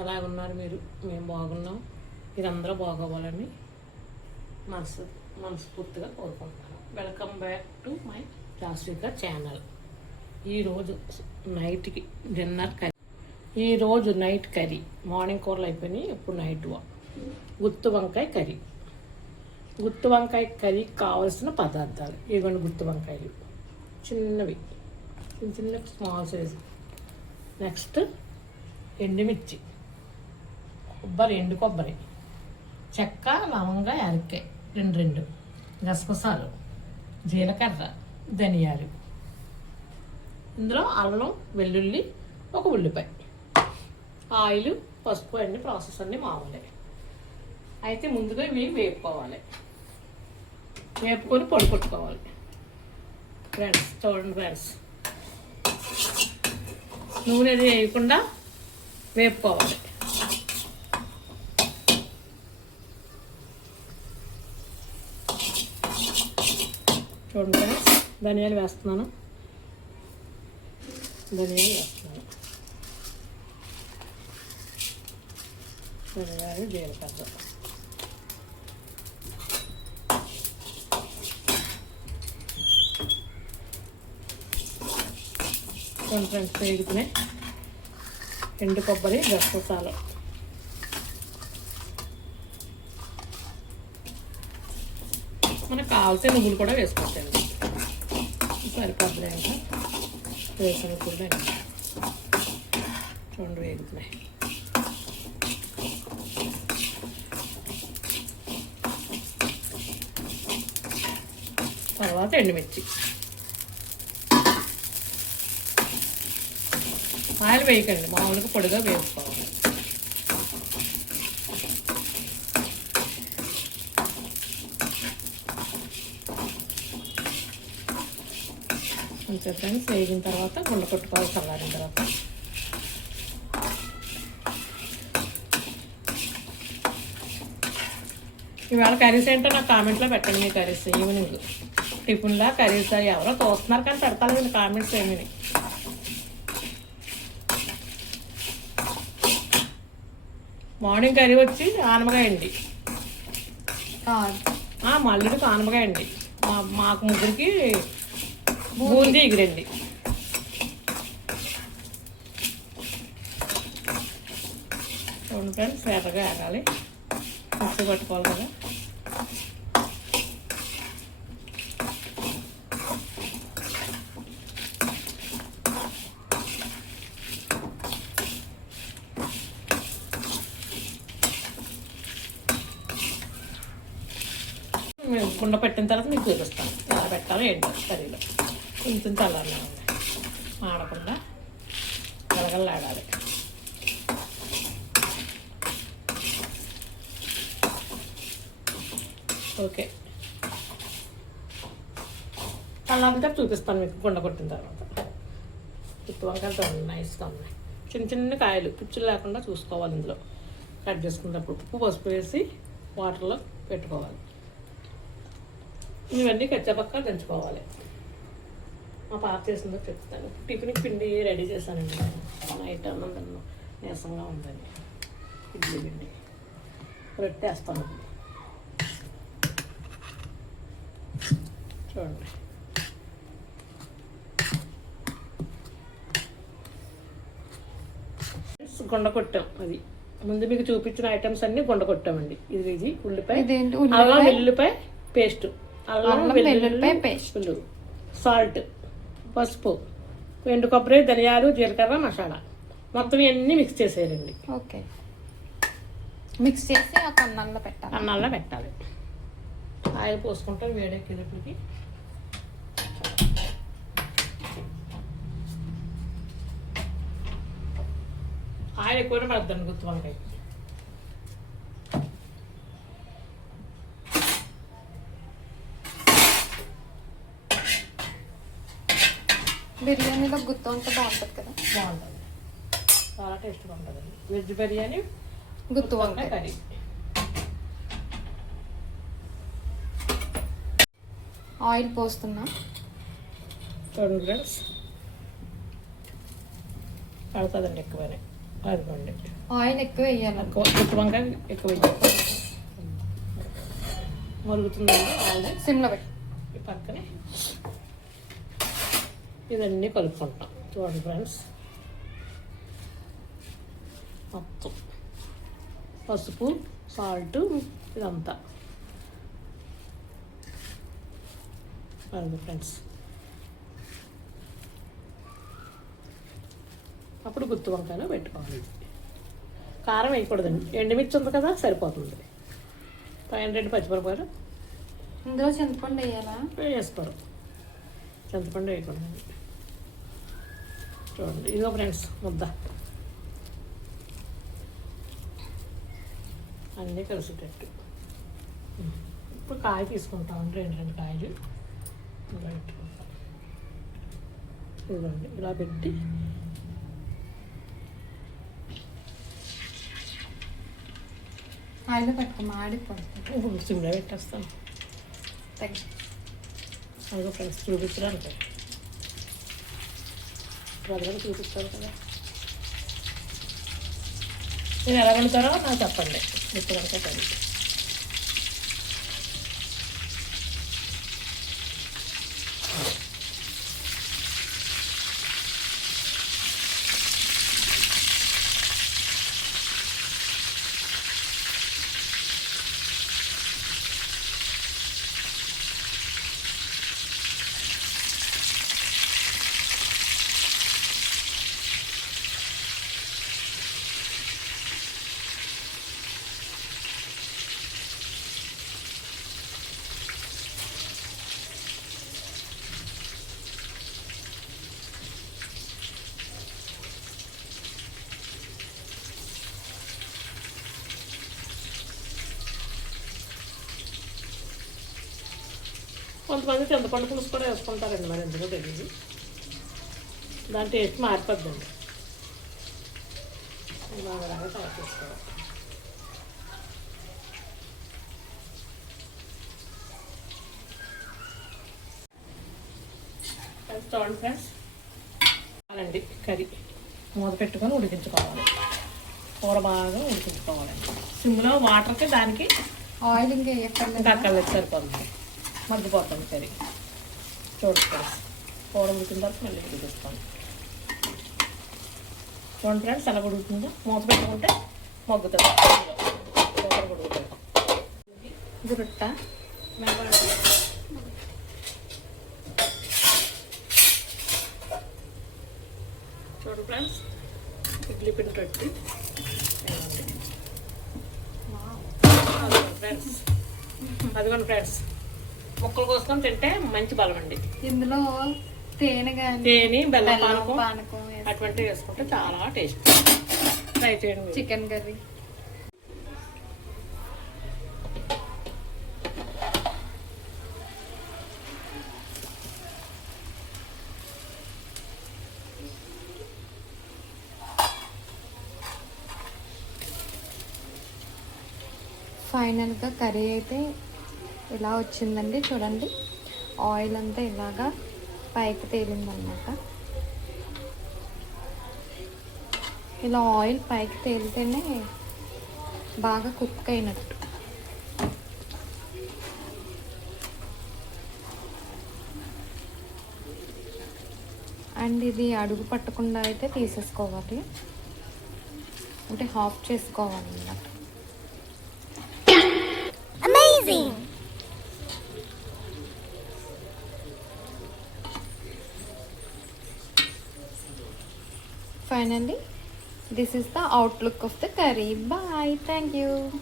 ఎలాగున్నారు మీరు? మేము బాగున్నాం. మీరందరూ బాగోవాలని మనస్ఫూర్తిగా కోరుకుంటున్నాను. Welcome back to my Jaswika channel. ఈరోజు నైట్కి డిన్నర్ కర్రీ. ఈరోజు నైట్ కర్రీ, మార్నింగ్ కూరలు అయిపోయినాయి, ఇప్పుడు నైట్ గుత్తి వంకాయ కర్రీ. గుత్తి వంకాయ కర్రీకి కావాల్సిన పదార్థాలు ఇవ్వండి. గుత్తి వంకాయలు చిన్నవి, చిన్న స్మాల్ సైజు. నెక్స్ట్ ఎండుమిర్చి, ఎండు కొబ్బరి, చెక్క, లవంగ, యాలక్కాయ రెండు, గసగసాలు, జీలకర్ర, ధనియాలు. ఇందులో అల్లం, వెల్లుల్లి, ఒక ఉల్లిపాయ, ఆయిల్, పసుపు, అన్ని ప్రాసెస్ అన్నీ మామూలే. అయితే ముందుగా ఇవి వేపుకోవాలి. వేపుకొని పొడి కొట్టుకోవాలి ఫ్రెండ్స్. చూడండి ఫ్రెండ్స్, నూనె వేయకుండా వేపుకోవాలి. చూడండి ఫ్రెండ్స్, ధనియాలు వేస్తున్నాను. ధనియాలు, జీలకర్ర. ఫ్రెండ్స్ వేగుతున్నాయి. ఎండు కొబ్బరి, గసగసాలు, మనకు కావాల్సిన నువ్వులు కూడా వేసుకోవచ్చండి. సరిపోతుంది ఇంకా వేసిన కూడా చూడండి వేగుతున్నాయి. తర్వాత ఎండుమిర్చి. ఆయిల్ వేయకండి, మామూలుగా పొడిగా వేసుకోవాలి. కొంచెం ఫ్రెండ్స్ వేగిన తర్వాత గుండ కొట్టుకోవాలి. చల్లారిన తర్వాత ఇవాళ కర్రీస్ ఏంటో నాకు కామెంట్లో పెట్టండి. మీ కర్రీస్ ఈవినింగ్ టిఫిన్లా కర్రీస్ ఎవరో చూస్తున్నారు కానీ పెడతాను కామెంట్స్ ఏమీ. మార్నింగ్ కర్రీ వచ్చి ఆనమకాయ అండి, మల్లుడికి ఆనమకాయ అండి, మాకు ముగ్గురికి బూందీ ఎగిరండి. చూడండి ఫ్రెండ్స్, ఎర్రగా ఆగాలి, మిక్సీ పట్టుకోవాలి కదా. కుండ పెట్టిన తర్వాత మీకు చూపిస్తాను ఎలా పెట్టాలో ఏంటో కర్రీలో. కొంచెం చల్లారలే మాడకుండా గలగలలాడాలి. ఓకే, చల్లారితే చూపిస్తాను మీకు కుండ కొట్టిన తర్వాత. గుత్తి వంకాయలు నైస్గా ఉన్నాయి. చిన్న చిన్న కాయలు, పుచ్చులు లేకుండా చూసుకోవాలి. ఇందులో కట్ చేసుకున్నప్పుడు ఉప్పు, పసుపు వేసి వాటర్లో పెట్టుకోవాలి. ఇవన్నీ కచ్చపక్క దంచుకోవాలి. మా పాప చేసిందో చెప్తాను. టిఫిన్కి పిండి రెడీ చేశానండి. నైట్ అన్నం తిన్నాను, నీరసంగా ఉందని ఇడ్లీ పిండి రొట్టేస్తాను. చూడండి, గుండ కొట్టాం. అది ముందు మీకు చూపించిన ఐటమ్స్ అన్నీ గుండ కొట్టామండి. ఇది ఉల్లిపాయ, అల్లం వెల్లుల్లిపాయ పేస్ట్, అల్లం వెల్లుల్లిపాయ పేస్ట్, సాల్ట్, పసుపు, ఎండు కొబ్బరి, ధనియాలు, జీలకర్ర, మసాలా మొత్తం ఇవన్నీ మిక్స్ చేసేయాలండి. ఓకే, మిక్స్ చేసి అన్నాల్లో పెట్టాలి. ఆయిల్ పోసుకుంటాం వేడెక్కేటప్పటికి. ఆయిల్ ఎక్కువనే పడుతుంది గుత్తి వంకాయ. బిర్యానీలో గుత్తి వంకాయ బాగుంటుంది కదా. బాగుంటుంది, చాలా టేస్ట్గా ఉంటుంది. వెజ్ బిర్యానీ, గుత్తి వంకాయ కర్రీ. ఆయిల్ పోస్తున్నా. చూడండి ఫ్రెండ్స్, పడుతుందండి ఎక్కువనే. అదిగోండి. ఆయిల్ ఎక్కువ వేయాలి. గుత్తి వంకాయ ఎక్కువ వేయాలి. మరుగుతుందండి ఆయిల్. సిమ్లో పెట్టి ఈ పక్కనే ఇవన్నీ కలుపుకుంటాం. చూడండి ఫ్రెండ్స్, మొత్తం పసుపు, సాల్ట్ ఇదంతా. అది ఫ్రెండ్స్, అప్పుడు గుత్తి వంకాయలో పెట్టుకోవాలి. కారం వేయకూడదండి, ఎండుమిర్చి ఉంది కదా సరిపోతుంది. 500 పచ్చిమిరపకాయలు ఇందులో చింతపండు వేయాలా? వేసుకోరు, చింతపండు వేయకూడదండి. చూడండి, ఇదిగో ఫ్రెండ్స్ ముద్ద అన్నీ కలిసేటట్టు. ఇప్పుడు కాయ తీసుకుంటామండి, 2 కాయలు ఇలా పెట్టుకుంటాం. ఇదిగోండి ఇలా పెట్టి ఆయిల్ పెట్టుకో, మాడిపోతుంది. సిమ్లో పెట్టేస్తాను. అదిగో ఫ్రెండ్స్ చూపించడానికి బ్రదర్ చూపిస్తారు కదా. మీరు ఎలా వండుతారో నాకు చెప్పండి. గుత్తి వంకాయ కర్రీ కొంతమంది చింతపండు పులుసు కూడా వేసుకుంటారండి, మరి ఎందుకో తెలియదు. దాని టేస్ట్ మారిపోద్దండి. బాగా తయారు చేసుకోవాలి. చూడండి ఫ్రెండ్స్, అలాంటి కర్రీ మూత పెట్టుకొని ఉడికించుకోవాలి. కూర బాగా ఉడికించుకోవాలి. సిమ్లో వాటర్కి దానికి ఆయిల్ ఇంకా అక్కర్లేదు, సరిపోతుంది. మగ్గిపోతుంది కర్రీ. చూడండి ఫ్రెండ్స్, కూర ఉడికిన తర్వాత మళ్ళీ ఉడికిస్తాను. చూడండి ఫ్రెండ్స్, ఎలా ఉడుకుతుందో. మూత పెట్టుకుంటే మగ్గుతుంది. కూర ఉడుకుతుంది. గురుట్ట చూడండి ఫ్రెండ్స్, ఇడ్లీ పిండి కట్టి ఫ్రెండ్స్, అదిగోండి ఫ్రెండ్స్, ముక్కలు కోసుకొని తింటే మంచి బలం అండి. ఇందులో తేనె బెల్లం పానకం అటువంటివి వేసుకుంటే చాలా టేస్ట్. ట్రై చేయండి. చికెన్ కర్రీ ఫైనల్గా కర్రీ అయితే ఇలా వచ్చిందండి. చూడండి, ఆయిల్ అంతా ఇలాగా పైకి తేలిందన్నమాట. ఇలా ఆయిల్ పైకి తేలితేనే బాగా కుక్ అయినట్టు. అండ్ ఇది అడుగు పట్టకుండా అయితే తీసేసుకోవాలి, అంటే హాఫ్ చేసుకోవాలన్నమాట. Finally, this is the outlook of the curry. Bye. Thank you.